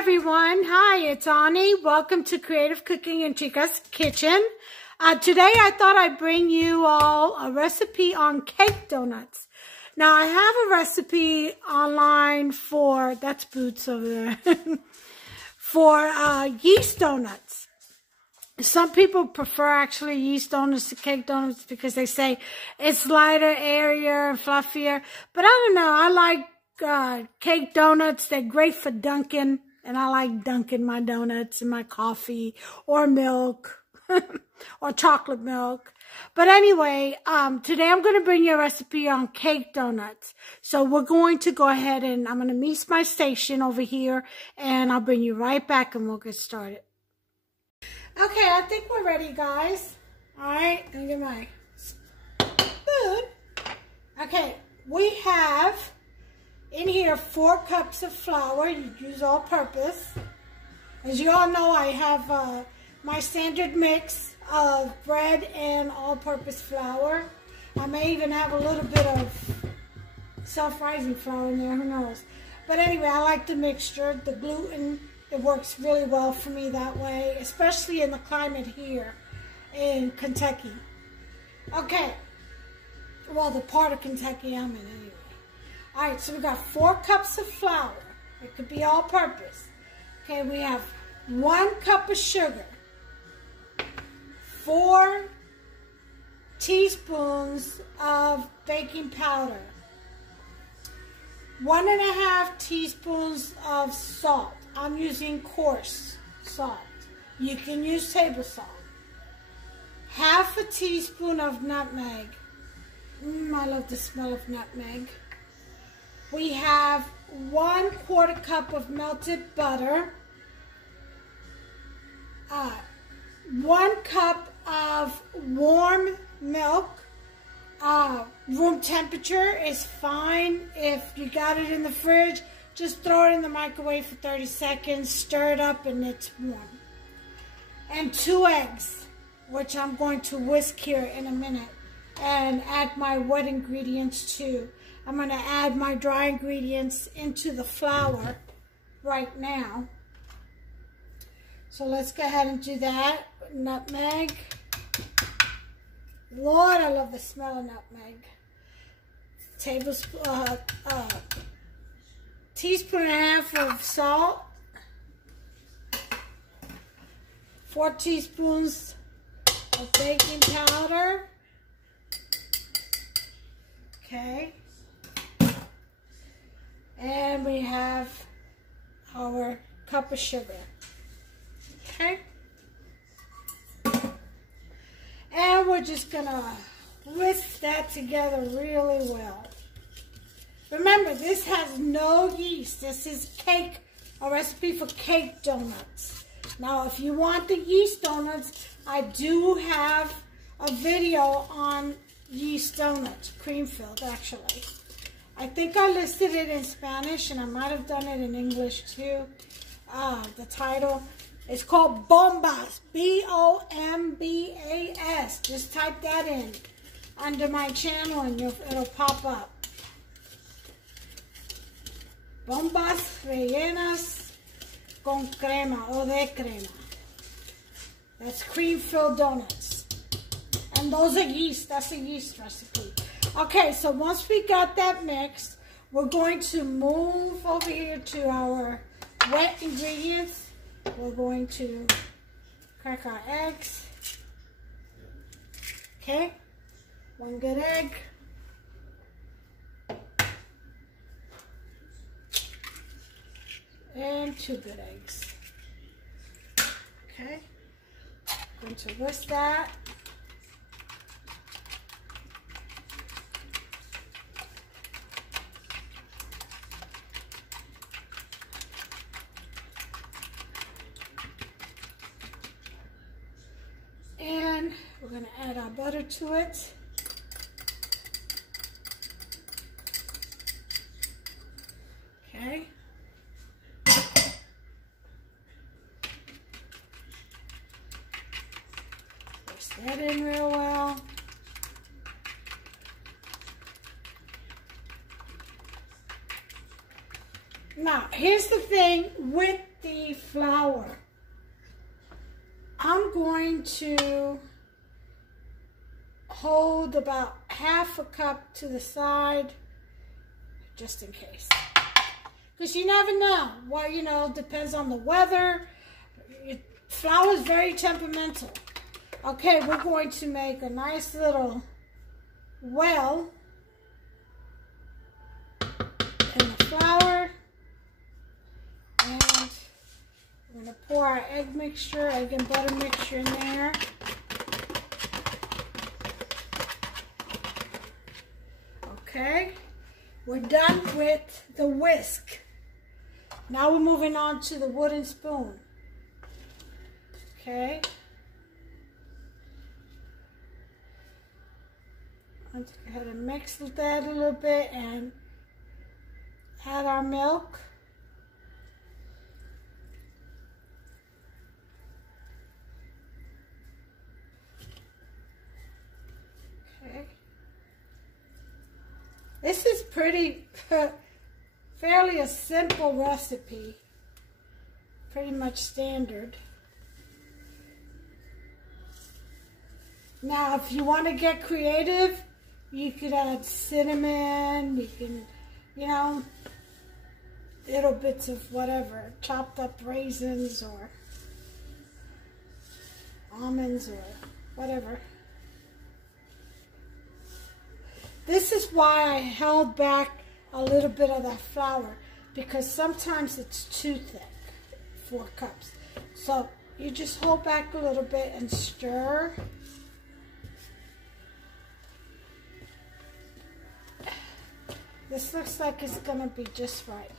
everyone. Hi, it's Ani. Welcome to Creative Cooking in Chica's Kitchen. Today I thought I'd bring you all a recipe on cake donuts. Now I have a recipe online for, that's Boots over there, for yeast donuts. Some people prefer actually yeast donuts to cake donuts because they say it's lighter, airier, and fluffier. But I don't know, I like cake donuts. They're great for dunking, and I like dunking my donuts in my coffee or milk or chocolate milk. But anyway, today I'm going to bring you a recipe on cake donuts. So we're going to go ahead and I'm going to meet my station over here, and I'll bring you right back and we'll get started. Okay, I think we're ready, guys. All right, let me get my food. Okay, we have in here 4 cups of flour. You use all purpose. As you all know, I have my standard mix of bread and all-purpose flour. I may even have a little bit of self-rising flour in there, who knows. But anyway, I like the mixture. The gluten, it works really well for me that way, especially in the climate here in Kentucky. Okay, well, the part of Kentucky I'm in anyway. All right, so we got 4 cups of flour. It could be all-purpose. Okay, we have 1 cup of sugar, 4 teaspoons of baking powder, 1.5 teaspoons of salt. I'm using coarse salt. You can use table salt. 1/2 teaspoon of nutmeg. I love the smell of nutmeg. We have 1/4 cup of melted butter. 1 cup of warm milk. Room temperature is fine. If you got it in the fridge, just throw it in the microwave for 30 seconds, stir it up, and it's warm. And 2 eggs, which I'm going to whisk here in a minute, and add my wet ingredients too. I'm going to add my dry ingredients into the flour right now. So let's go ahead and do that. Nutmeg. Lord, I love the smell of nutmeg. Teaspoon and a half of salt. 4 teaspoons of baking powder. Okay. And we have our cup of sugar. Okay. And we're just gonna whisk that together really well. Remember, this has no yeast. This is a recipe for cake donuts. Now, if you want the yeast donuts, I do have a video on yeast donuts, cream-filled actually. I think I listed it in Spanish, and I might have done it in English too. The title is called Bombas, B-O-M-B-A-S. Just type that in under my channel and it'll pop up. Bombas rellenas con crema o de crema. That's cream-filled donuts. And those are yeast. That's a yeast recipe. Okay, so once we got that mixed, we're going to move over here to our wet ingredients. We're going to crack our eggs. Okay, 1 good egg. And 2 good eggs. Okay, going to whisk that. And we're going to add our butter to it. Okay. Mix that in real well. Now, here's the thing with the flour. I'm going to hold about half a cup to the side, just in case. Because you never know. Well, you know, depends on the weather. Flour is very temperamental. Okay, we're going to make a nice little well in the flour. And we're going to pour our egg mixture, egg and butter mixture in there. Okay, we're done with the whisk. Now we're moving on to the wooden spoon. Okay. I'll go ahead and mix that a little bit and add our milk. Okay. This is fairly a simple recipe. Pretty much standard. Now, if you want to get creative, you could add cinnamon, you can, you know, little bits of whatever, chopped up raisins or almonds or whatever. This is why I held back a little bit of that flour, because sometimes it's too thick, 4 cups. So you just hold back a little bit and stir. This looks like it's gonna be just right.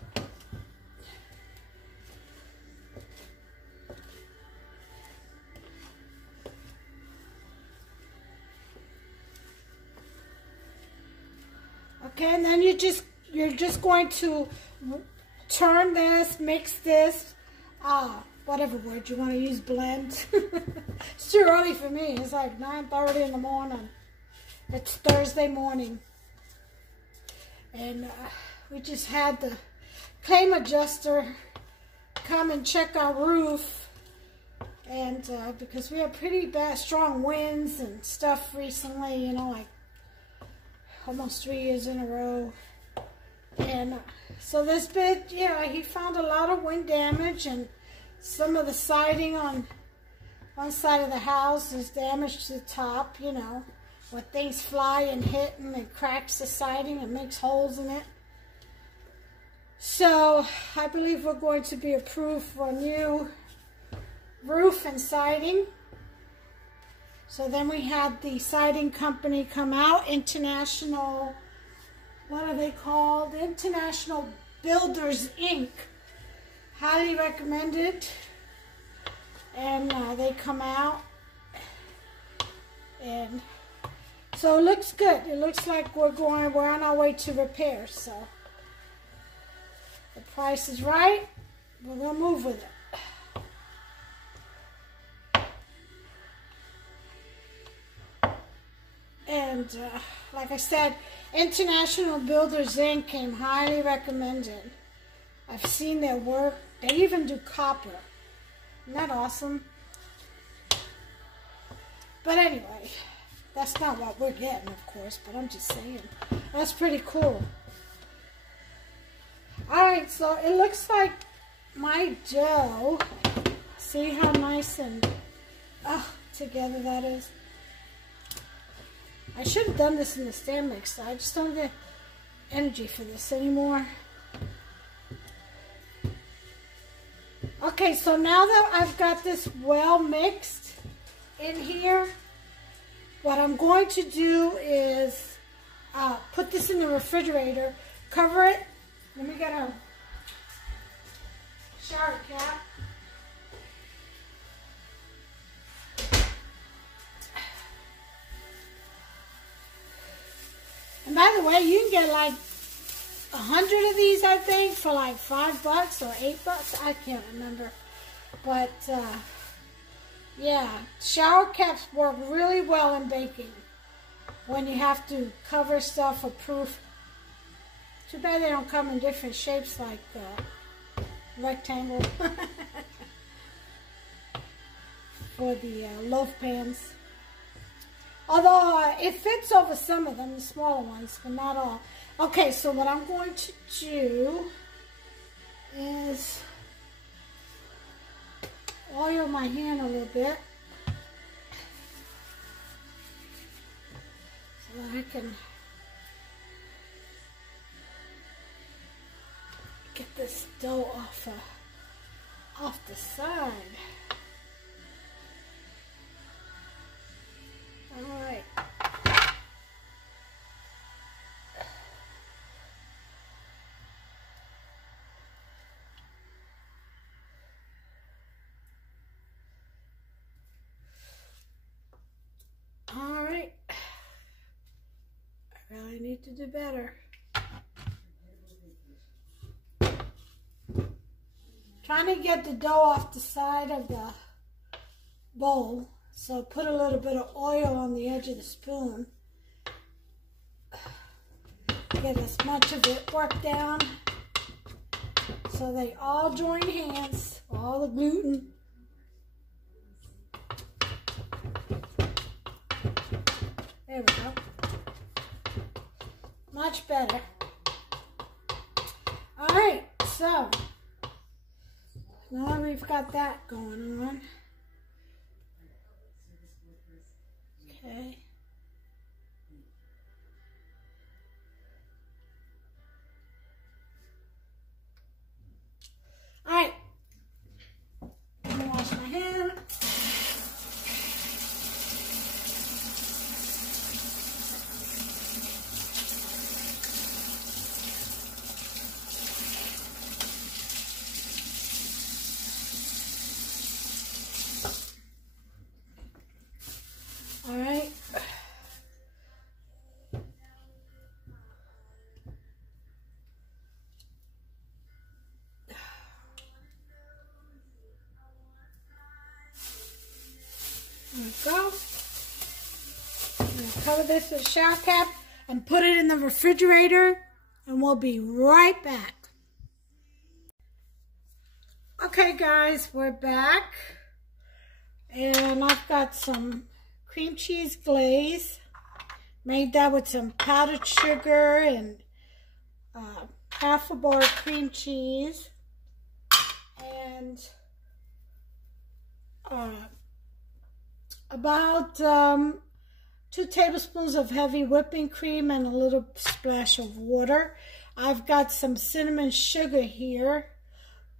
Okay, and then you're just going to turn this, mix this, whatever word you want to use, blend. It's too early for me. It's like 9:30 in the morning. It's Thursday morning. And we just had the claim adjuster come and check our roof, and because we had pretty bad strong winds and stuff recently, you know, like almost 3 years in a row. And so this bit, yeah, he found a lot of wind damage, and some of the siding on one side of the house is damaged to the top, you know, when things fly and hit and it cracks the siding and makes holes in it. So I believe we're going to be approved for a new roof and siding. So then we had the siding company come out, International, what are they called? International Builders Inc. Highly recommended. And they come out, and so it looks good. It looks like we're on our way to repair. So the price is right. We're gonna move with it. And like I said, International Builders Inc. came highly recommended. I've seen their work. They even do copper. Isn't that awesome? But anyway, that's not what we're getting, of course, but I'm just saying. That's pretty cool. Alright, so it looks like my dough, see how nice and together that is. I should have done this in the stand mixer. I just don't get energy for this anymore. Okay, so now that I've got this well mixed in here, what I'm going to do is put this in the refrigerator, cover it. Let me get a shower cap. And by the way, you can get like 100 of these, I think, for like $5 or $8. I can't remember. But, yeah, shower caps work really well in baking when you have to cover stuff for proof. Too bad they don't come in different shapes like rectangle for the loaf pans. Although it fits over some of them, the smaller ones, but not all. Okay, so what I'm going to do is oil my hand a little bit so that I can get this dough off the side. All right. All right. I really need to do better. Trying to get the dough off the side of the bowl. So put a little bit of oil on the edge of the spoon. Get as much of it worked down so they all join hands, all the gluten. There we go. Much better. All right, so now we've got that going on. Okay. All right. I'm gonna wash my hands. All right. There we go. I'm going to cover this with a shower cap and put it in the refrigerator, and we'll be right back. Okay guys, we're back, and I've got some cream cheese glaze. Made that with some powdered sugar and half a bar of cream cheese and about 2 tablespoons of heavy whipping cream and a little splash of water. I've got some cinnamon sugar here.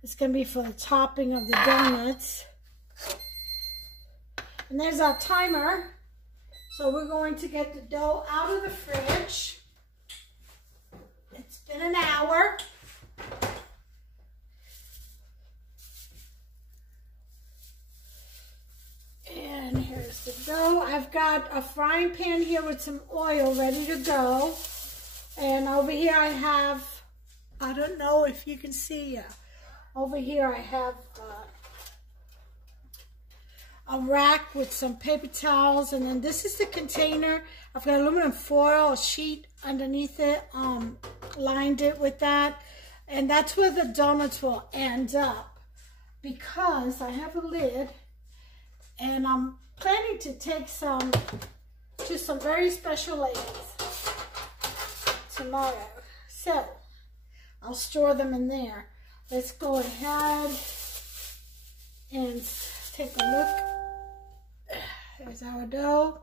It's going to be for the topping of the donuts. And there's our timer. So we're going to get the dough out of the fridge. It's been an hour. And here's the dough. I've got a frying pan here with some oil ready to go. And over here I have, I don't know if you can see, over here I have a rack with some paper towels, and then this is the container. I've got aluminum foil, a sheet underneath it, lined it with that, and that's where the donuts will end up, because I have a lid, and I'm planning to take some to some very special ladies tomorrow, so I'll store them in there. Let's go ahead and take a look. There's our dough.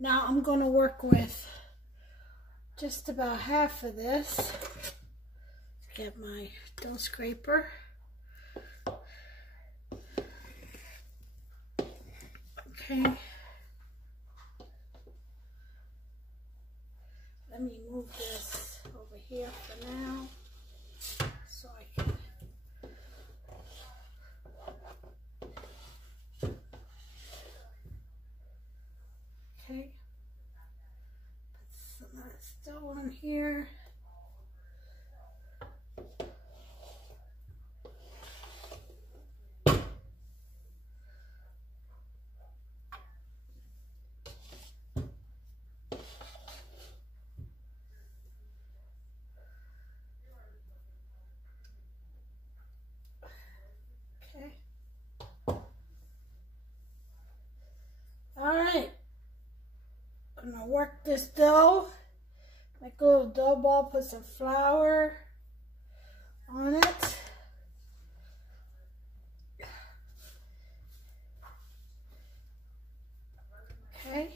Now I'm going to work with just about half of this. Get my dough scraper. Okay. Let me move this over here for now so I can. Okay, put some of this dough on here. gonna work this dough. Make a little dough ball, put some flour on it. Okay.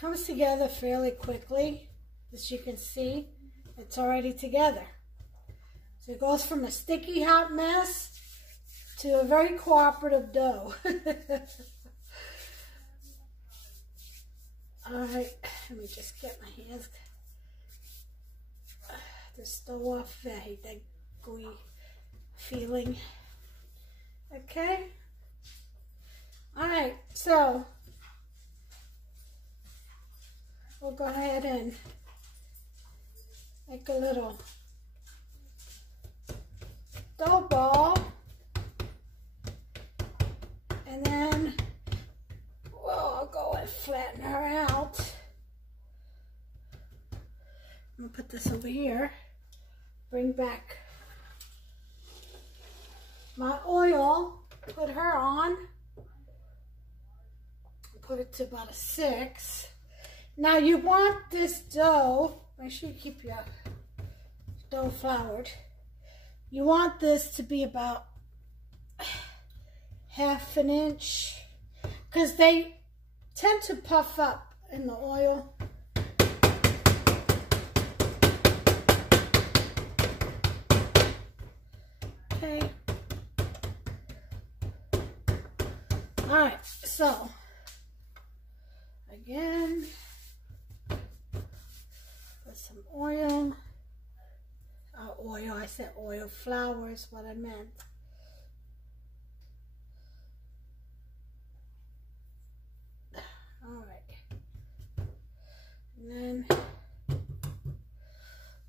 Comes together fairly quickly. As you can see, it's already together. So it goes from a sticky hot mess to a very cooperative dough. Alright, let me just get my hands. This dough off. I hate that gooey feeling. Okay. Alright, so we'll go ahead and make a little dough ball, and then I'll go and flatten her out. I'm gonna put this over here, bring back my oil, put her on, put it to about a 6. Now you want this dough, make sure you keep your dough floured. You want this to be about 1/2 an inch, because they tend to puff up in the oil. Okay. All right, so again, put some oil. I said oil, flour is what I meant. All right. And then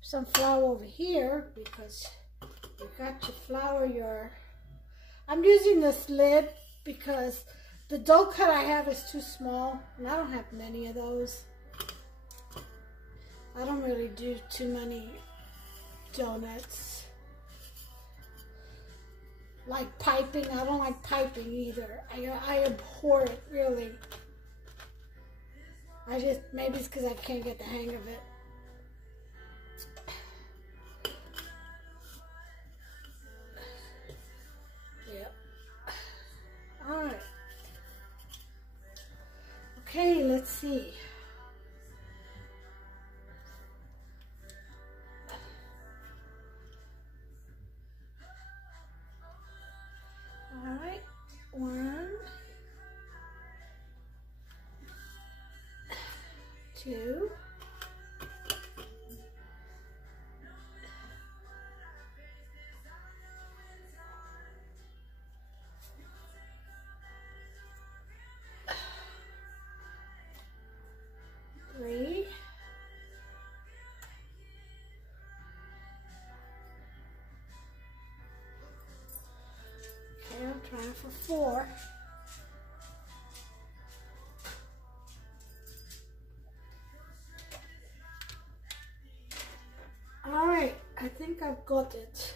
some flour over here, because you got your flour, I'm using this lid because the dough cut I have is too small, and I don't have many of those. I don't really do too many donuts. Like piping, I don't like piping either. I abhor it, really. Maybe it's because I can't get the hang of it. Yep. All right. Okay, let's see. All right, 1, 2, 3, 4. All right, I think I've got it.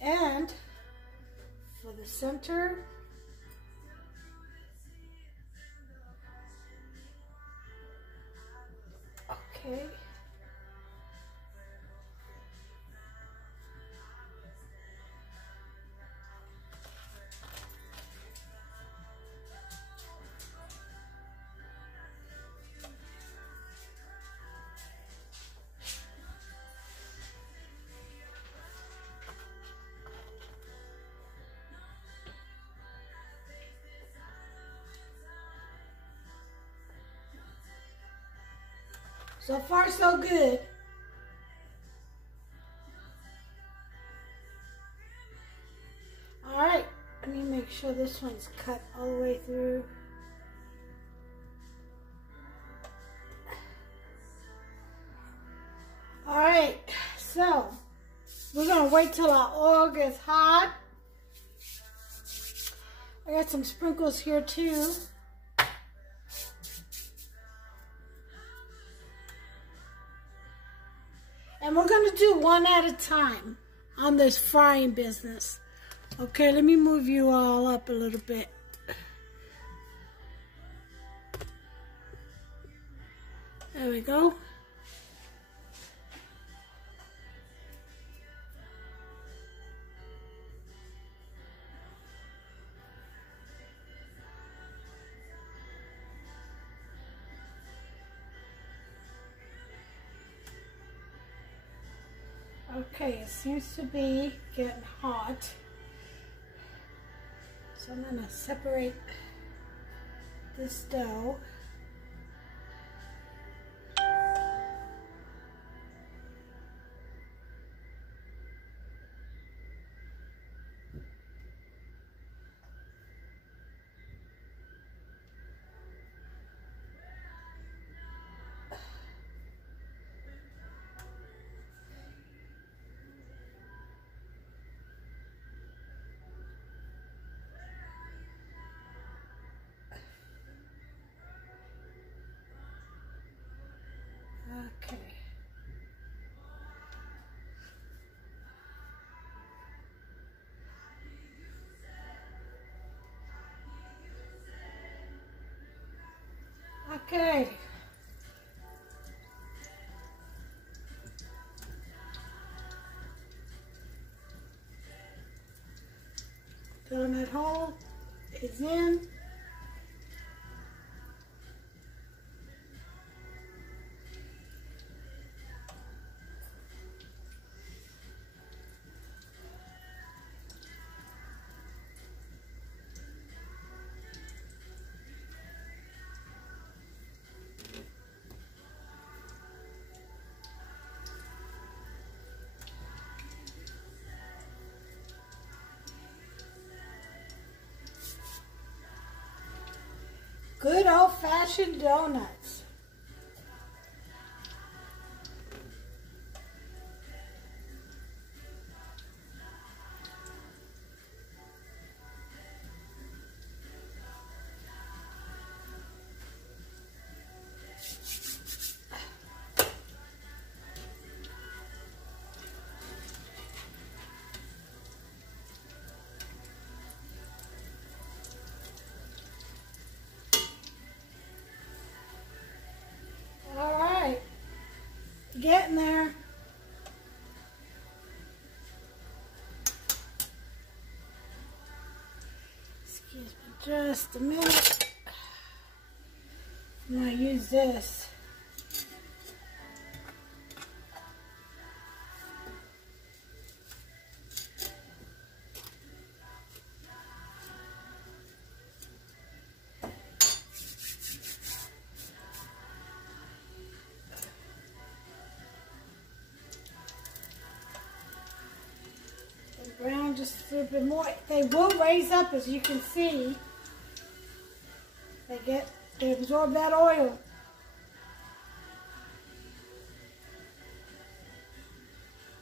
And for the center, okay. So far, so good. All right, let me make sure this one's cut all the way through. All right, so we're gonna wait till our oil gets hot. I got some sprinkles here too. And we're going to do one at a time on this frying business. Okay, let me move you all up a little bit. There we go. Okay, it seems to be getting hot. So I'm going to separate this dough. Okay. Okay. Donut hole is in. Good old-fashioned donuts. Getting there. Excuse me just a minute. I'm going to use this. Brown just a little bit more. They will raise up, as you can see. They absorb that oil.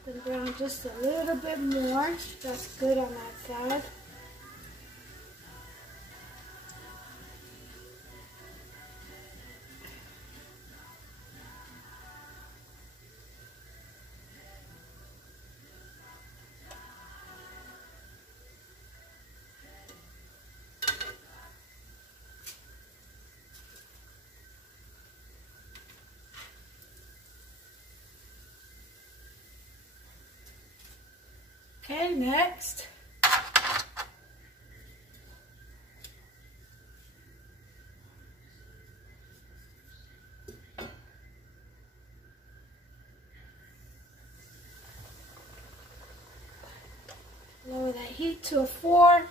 Then brown just a little bit more. That's good on that side. Okay, next. Lower that heat to a 4.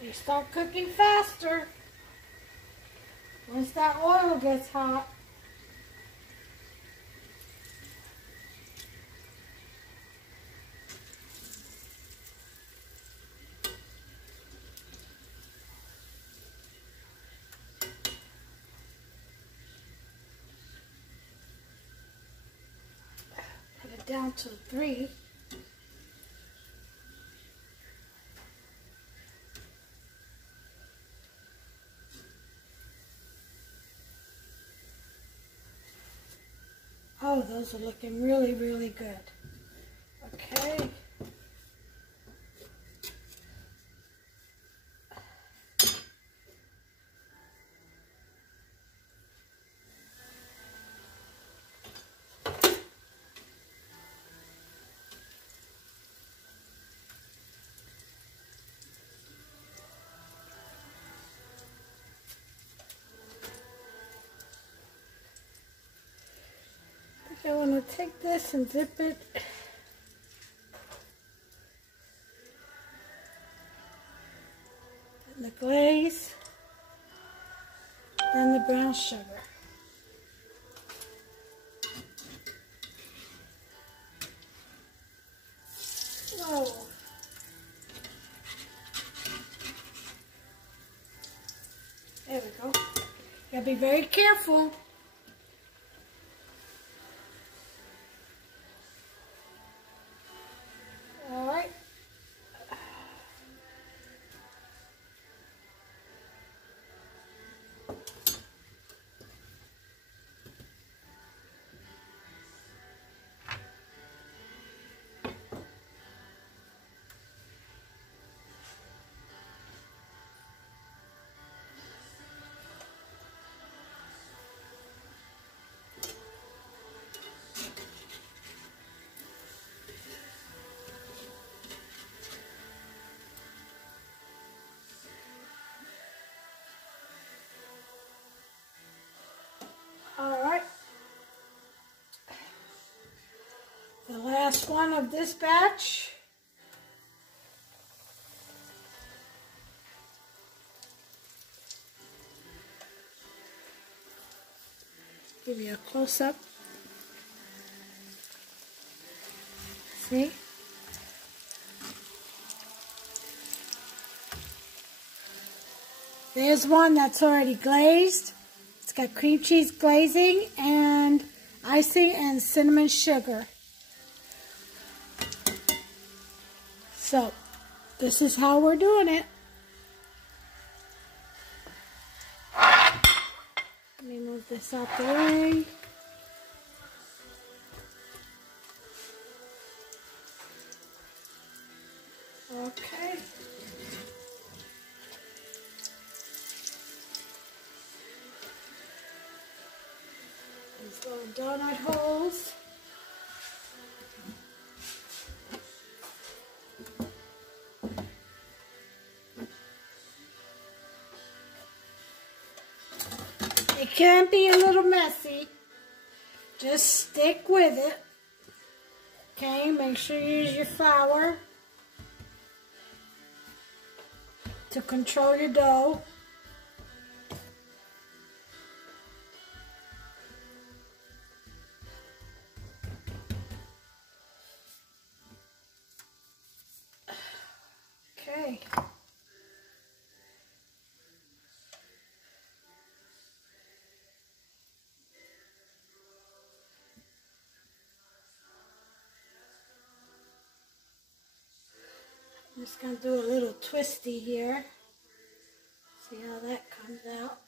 They start cooking faster once that oil gets hot. it down to 3. Oh, those are looking really, really good. Okay. I want to take this and dip it in the glaze, then the brown sugar. Whoa. There we go. You gotta be very careful. Alright, the last one of this batch. Give you a close-up. See? There's one that's already glazed. It's got cream cheese glazing and icing and cinnamon sugar. So, this is how we're doing it. Let me move this out the way. Okay. These little donut holes. It can be a little messy. Just stick with it. Okay, make sure you use your flour to control your dough. Okay. I'm just going to do a little twisty here. See how that comes out.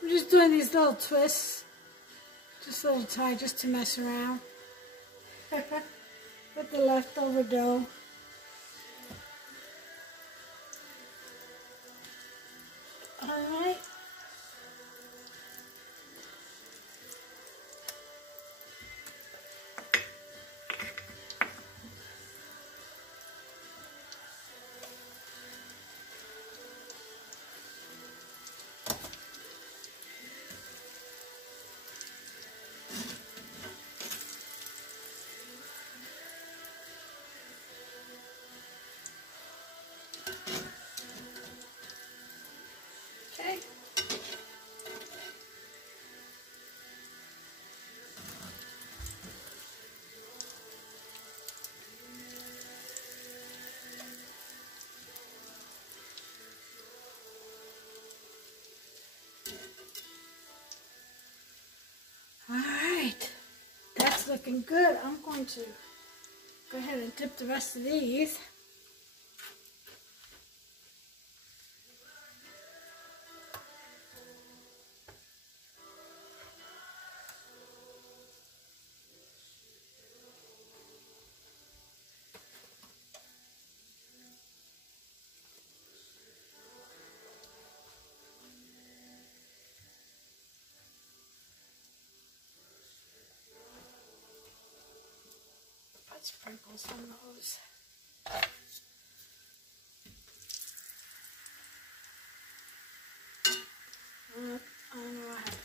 I'm just doing these little twists. Just a little tie just to mess around. With the leftover dough. Alright. looking good. I'm going to go ahead and dip the rest of these. Sprinkles on those. I know I have to do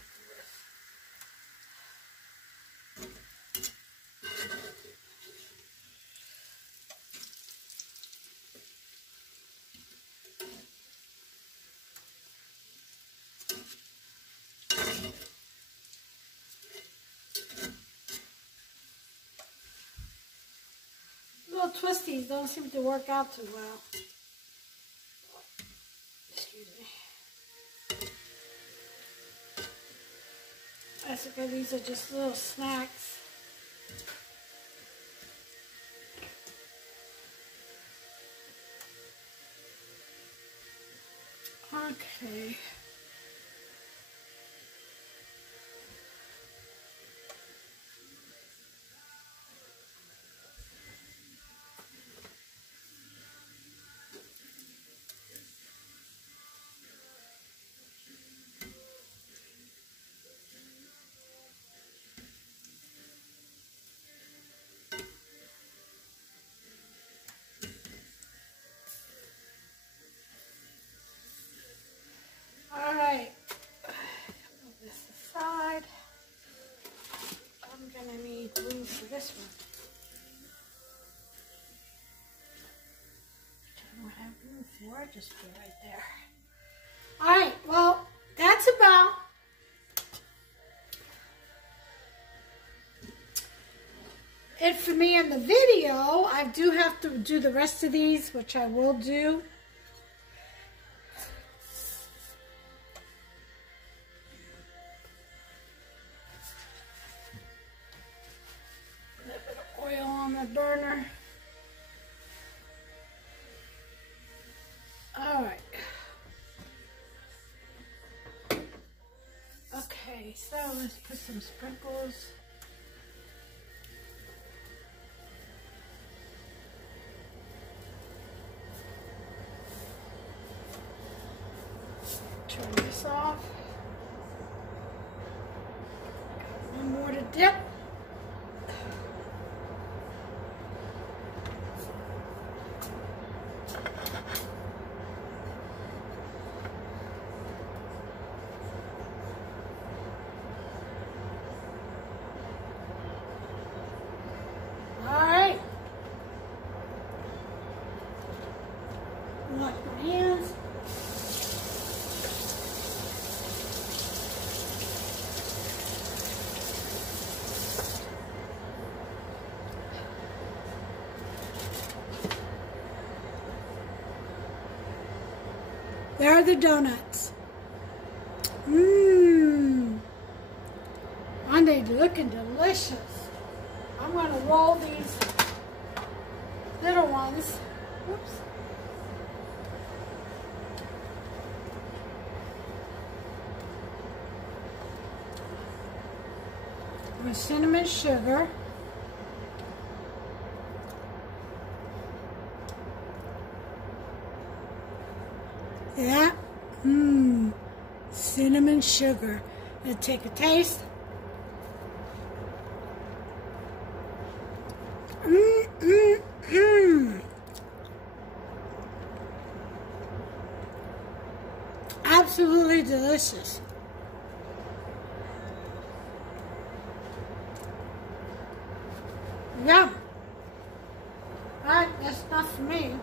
twisties don't seem to work out too well. Excuse me. That's okay, these are just little snacks. Okay. Alright, move this aside. I'm going to need room for this one. I don't have room for it, just put it right there. Alright, well, that's about it for me in the video. I do have to do the rest of these, which I will do. Burner. All right. Okay, so let's put some sprinkles. Turn this off. One more to dip. Wash my hands. There are the donuts. Aren't they looking delicious? I'm going to roll these little ones. Whoops. With cinnamon sugar. Yeah. Cinnamon sugar. Let's take a taste. Absolutely delicious. Yeah. Alright, that's enough for me.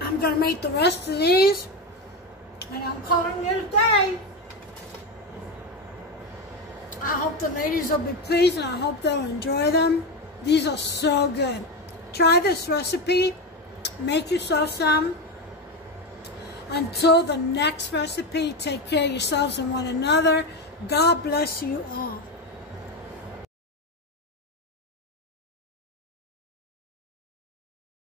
I'm going to make the rest of these, and I'm calling it a day. I hope the ladies will be pleased, and I hope they'll enjoy them. These are so good. Try this recipe. Make yourself some. Until the next recipe, take care of yourselves and one another. God bless you all.